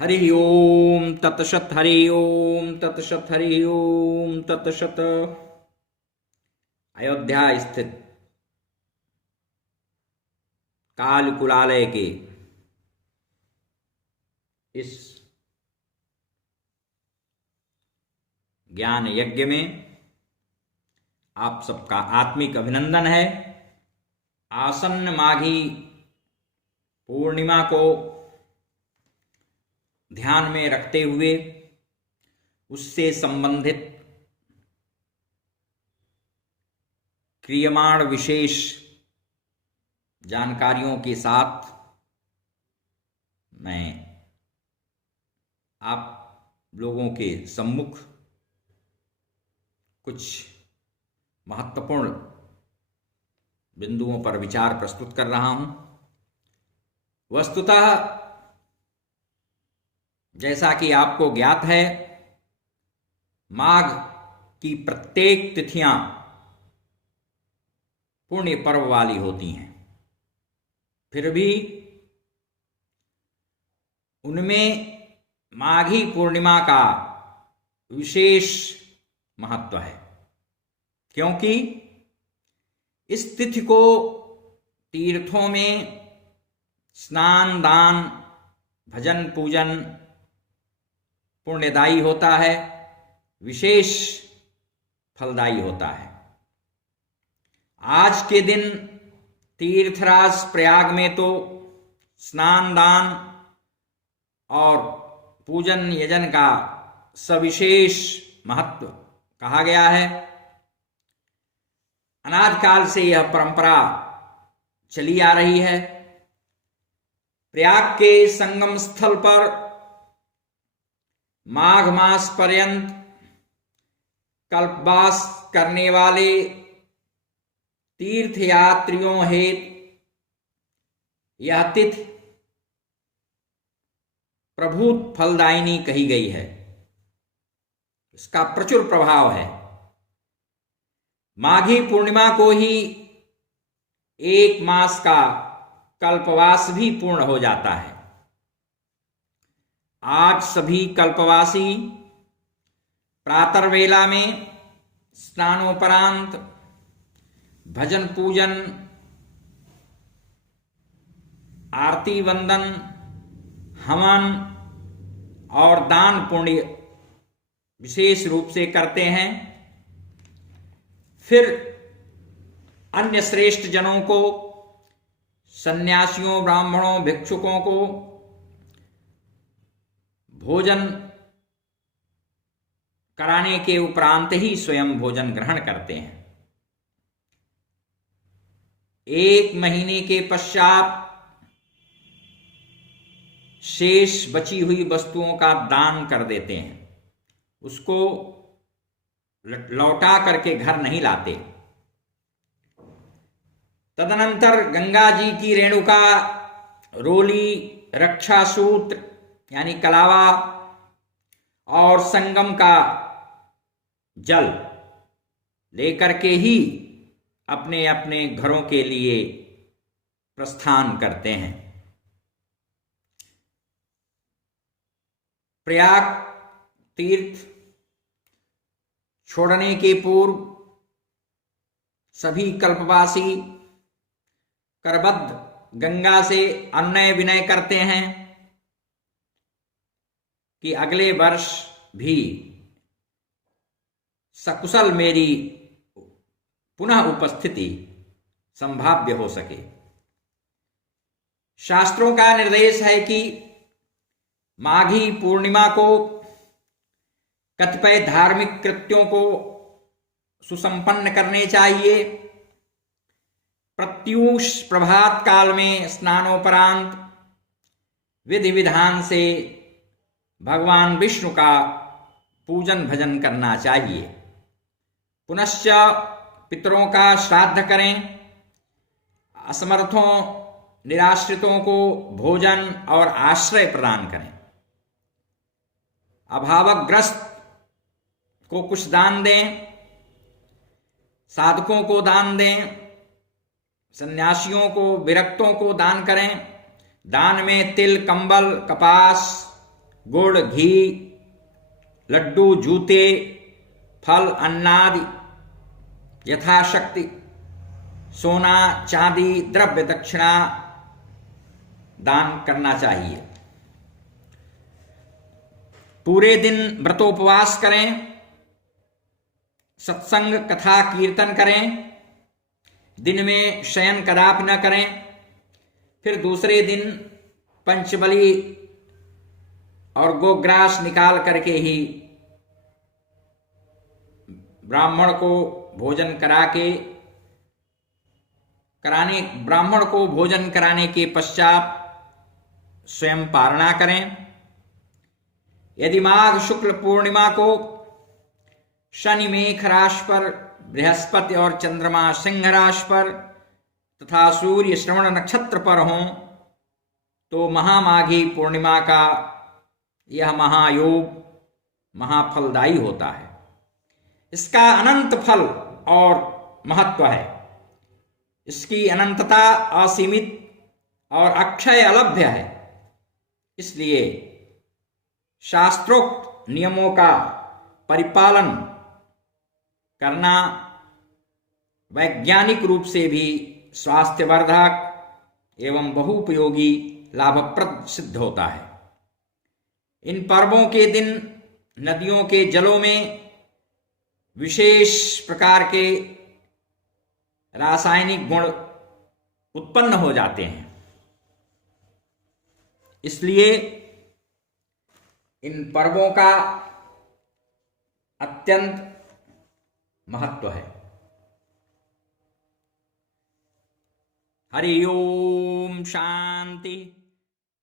हरि ओम तत्सत हरि ओम तत्सत हरि ओम तत्सत। अयोध्या स्थित काल कुलालय के इस ज्ञान यज्ञ में आप सबका आत्मिक अभिनंदन है। आसन्न माघी पूर्णिमा को ध्यान में रखते हुए उससे संबंधित क्रियमाण विशेष जानकारियों के साथ मैं आप लोगों के सम्मुख कुछ महत्वपूर्ण बिंदुओं पर विचार प्रस्तुत कर रहा हूं। वस्तुतः जैसा कि आपको ज्ञात है, माघ की प्रत्येक तिथियां पुण्य पर्व वाली होती हैं, फिर भी उनमें माघी पूर्णिमा का विशेष महत्व है, क्योंकि इस तिथि को तीर्थों में स्नान दान भजन पूजन पुण्यदायी होता है, विशेष फलदायी होता है। आज के दिन तीर्थराज प्रयाग में तो स्नान दान और पूजन यजन का सविशेष महत्व कहा गया है। अनादिकाल से यह परंपरा चली आ रही है। प्रयाग के संगम स्थल पर माघ मास पर्यंत कल्पवास करने वाले तीर्थयात्रियों हेतु यह तिथि प्रभूत फलदायिनी कही गई है। इसका प्रचुर प्रभाव है। माघी पूर्णिमा को ही एक मास का कल्पवास भी पूर्ण हो जाता है। आज सभी कल्पवासी प्रातर्वेला में स्नानोपरांत भजन पूजन आरती वंदन हवन और दान पुण्य विशेष रूप से करते हैं। फिर अन्य श्रेष्ठ जनों को, सन्यासियों ब्राह्मणों भिक्षुकों को भोजन कराने के उपरांत ही स्वयं भोजन ग्रहण करते हैं। एक महीने के पश्चात शेष बची हुई वस्तुओं का दान कर देते हैं, उसको लौटा करके घर नहीं लाते। तदनंतर गंगा जी की रेणुका, रोली, रक्षा सूत्र यानी कलावा और संगम का जल लेकर के ही अपने अपने घरों के लिए प्रस्थान करते हैं। प्रयाग तीर्थ छोड़ने के पूर्व सभी कल्पवासी करबद्ध गंगा से अन्वय विनय करते हैं कि अगले वर्ष भी सकुशल मेरी पुनः उपस्थिति संभाव्य हो सके। शास्त्रों का निर्देश है कि माघी पूर्णिमा को कतिपय धार्मिक कृत्यों को सुसंपन्न करने चाहिए। प्रत्यूष प्रभात काल में स्नानोपरांत विधि विधान से भगवान विष्णु का पूजन भजन करना चाहिए। पुनश्च पितरों का श्राद्ध करें। असमर्थों निराश्रितों को भोजन और आश्रय प्रदान करें। अभावग्रस्त को कुछ दान दें, साधकों को दान दें, सन्यासियों को विरक्तों को दान करें। दान में तिल, कंबल, कपास, गुड़, घी, लड्डू, जूते, फल, अन्नादि यथाशक्ति, सोना, चांदी, द्रव्य दक्षिणा दान करना चाहिए। पूरे दिन व्रतोपवास करें, सत्संग, कथा, कीर्तन करें, दिन में शयन कदापि न करें। फिर दूसरे दिन पंचबली और गोग्रास निकाल करके ही ब्राह्मण को भोजन कराने के पश्चात स्वयं पारणा करें। यदि माघ शुक्ल पूर्णिमा को शनि मेष राशि पर, बृहस्पति और चंद्रमा सिंह राशि पर तथा सूर्य श्रवण नक्षत्र पर हों तो महामाघी पूर्णिमा का यह महायोग महाफलदायी होता है। इसका अनंत फल और महत्व है। इसकी अनंतता असीमित और अक्षय अलभ्य है। इसलिए शास्त्रोक्त नियमों का परिपालन करना वैज्ञानिक रूप से भी स्वास्थ्यवर्धक एवं बहुपयोगी लाभप्रद सिद्ध होता है। इन पर्वों के दिन नदियों के जलों में विशेष प्रकार के रासायनिक गुण उत्पन्न हो जाते हैं। इसलिए इन पर्वों का अत्यंत महत्व है। हरि ओम शांति।